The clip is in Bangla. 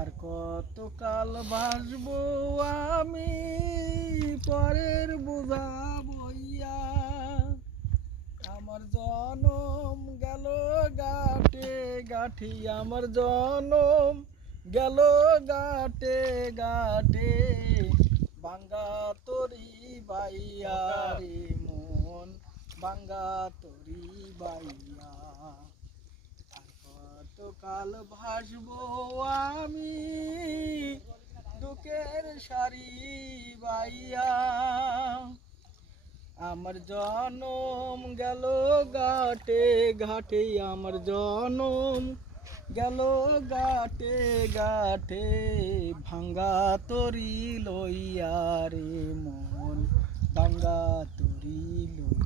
আর কতকাল ভাসবো আমি পরের বোঝা বইয়া। আমার জনম গেল গাটে গাঠি, আমার জনম গেল গাটে গাটে, বাঙ্গা তরি বাইয়া রে মন, বাঙ্গা তরি বাইয়া। আর কতকাল ভাসবো আমি দুঃখের সারি বাইয়া। আমার জনম গেল ঘাটে ঘাটে, আমার জনম গেল ঘাটে ঘাটে, ভাঙ্গা তরি লইয়া রে মন, ভাঙ্গা তরি লইয়া।